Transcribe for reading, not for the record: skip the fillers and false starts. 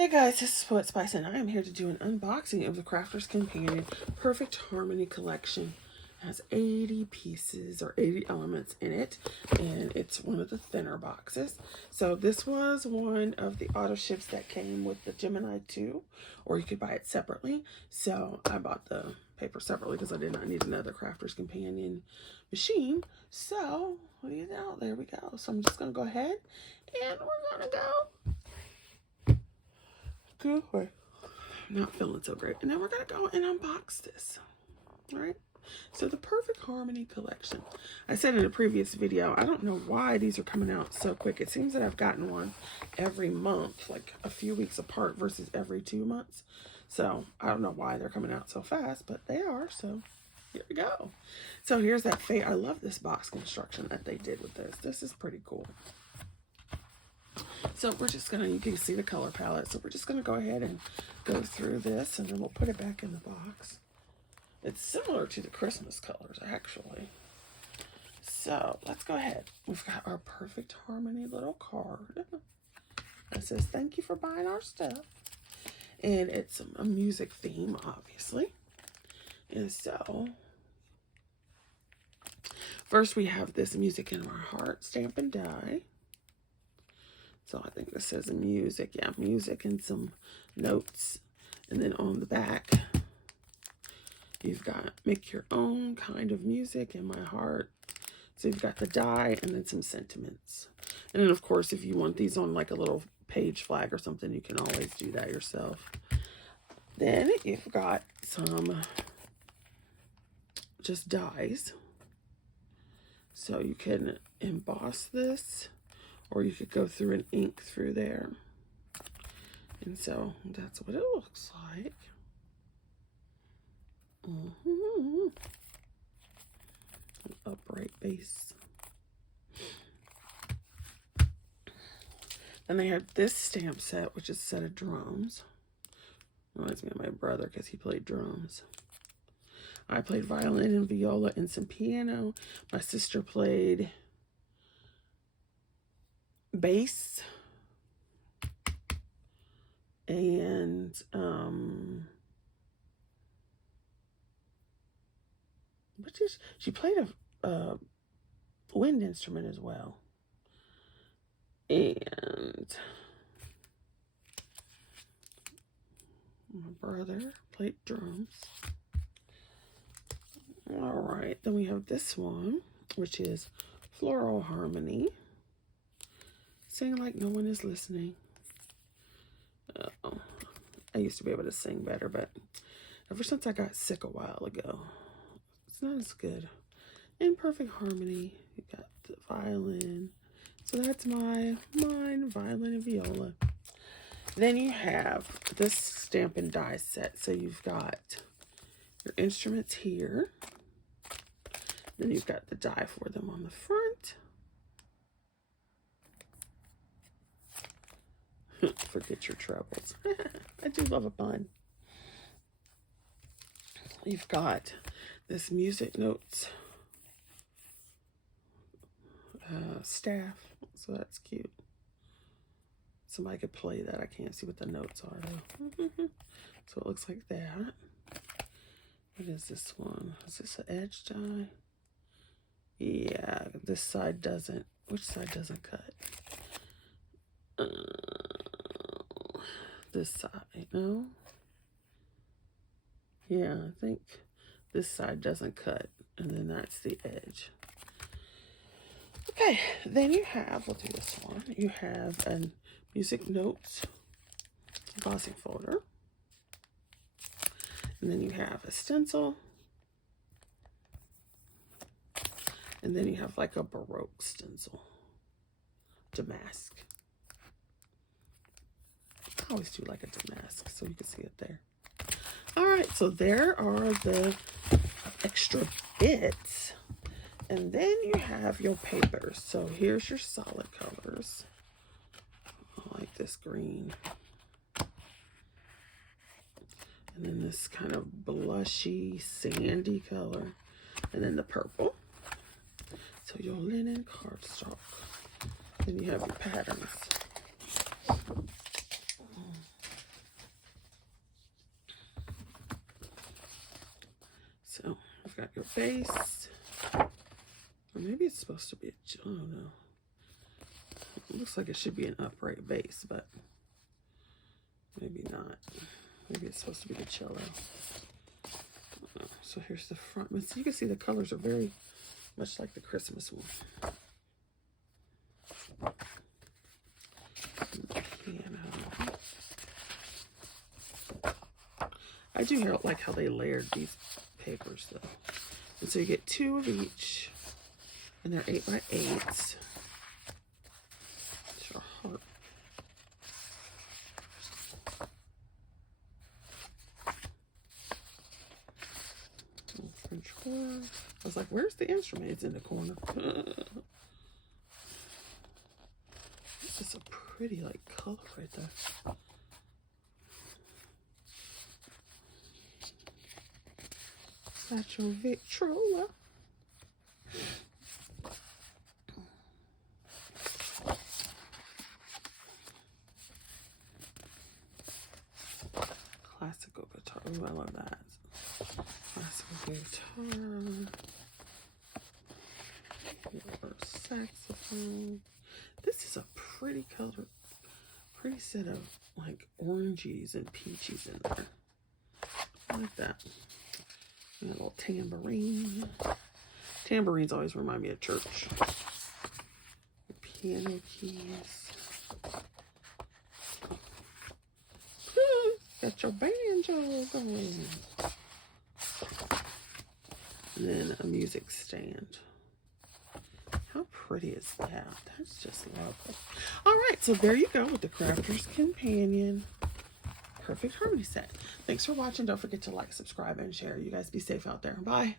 Hey guys, this is Poet Spice, and I am here to do an unboxing of the Crafter's Companion Perfect Harmony Collection. It has 80 pieces or 80 elements in it, and it's one of the thinner boxes. So this was one of the auto ships that came with the Gemini 2, or you could buy it separately. So I bought the paper separately because I did not need another Crafter's Companion machine. So, there we go. So I'm just going to go ahead and we're going to go. Good way. Not feeling so great. And then we're going to go and unbox this. All right. So the Perfect Harmony collection. I said in a previous video, I don't know why these are coming out so quick. It seems that I've gotten one every month, like a few weeks apart versus every 2 months. So I don't know why they're coming out so fast, but they are. So here we go. So here's that I love this box construction that they did with this. This is pretty cool. So we're just going to, you can see the color palette. So we're just going to go ahead and go through this, and then we'll put it back in the box. It's similar to the Christmas colors, actually. So let's go ahead. We've got our Perfect Harmony little card. It says, thank you for buying our stuff. And it's a music theme, obviously. And so, first we have this Music in Our Heart stamp and die. So I think this says music. Yeah, music and some notes. And then on the back, you've got make your own kind of music in my heart. So you've got the die and then some sentiments. And then, of course, if you want these on like a little page flag or something, you can always do that yourself. Then you've got some just dies. So you can emboss this, or you could go through and ink through there. And so that's what it looks like. An upright base. Then they have this stamp set, which is a set of drums. Reminds me of my brother because he played drums. I played violin and viola and some piano. My sister played bass and she played a wind instrument as well, and my brother played drums. All right, then we have this one, which is Floral Harmony. Sing like no one is listening. I used to be able to sing better, but ever since I got sick a while ago, it's not as good. In Perfect Harmony, you got the violin. So that's mine, violin and viola. Then you have this stamp and die set. So you've got your instruments here. Then you've got the die for them on the front. Forget your troubles. I do love a pun. You've got this music notes staff, so that's cute. Somebody could play that. I can't see what the notes are though. So it looks like that. What is this one? Is this an edge die? Yeah, this side doesn't. Which side doesn't cut? This side, no? Yeah, I think this side doesn't cut, and then that's the edge. Okay, then you have, we'll do this one. You have a music notes embossing folder. And then you have a stencil. And then you have like a Baroque stencil. Damask. I always do like a damask so you can see it there. All right, so there are the extra bits. And then you have your papers. So here's your solid colors. I like this green. And then this kind of blushy, sandy color. And then the purple. So your linen cardstock. Then you have your patterns. base. Or maybe it's supposed to be, I don't know. It looks like it should be an upright base, but maybe not. Maybe it's supposed to be the cello. So here's the front. So you can see the colors are very much like the Christmas one. Piano. I do like how they layered these papers though. And so you get 2 of each, and they're 8 by 8s. It's your heart. French horn. I was like, where's the instrument? It's in the corner. This is a pretty like color right there. That's your Victrola. Classical guitar. Ooh, I love that. Classical guitar. Your saxophone. This is a pretty color. Pretty set of like oranges and peaches in there. I like that. And a little tambourine. Tambourines always remind me of church. Piano keys. Got your banjo going. And then a music stand. How pretty is that? That's just lovely. All right, so there you go with the Crafter's Companion Perfect Harmony set. Thanks for watching. Don't forget to like, subscribe, and share. You guys be safe out there. Bye.